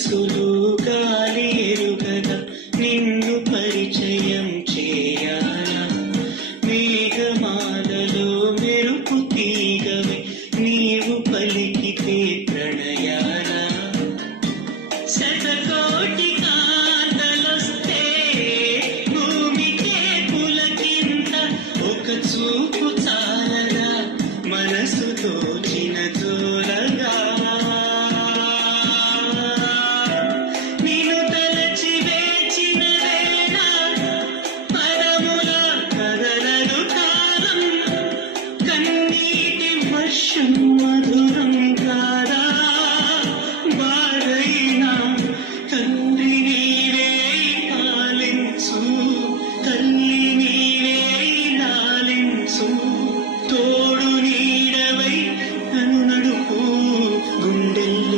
మనసులు గాలి ఎరుగగా నిన్ను పరిచయం చేయాలా మేఘమాలలో మెరుపు తీగవే నీవు పలికితే ప్రణయాలా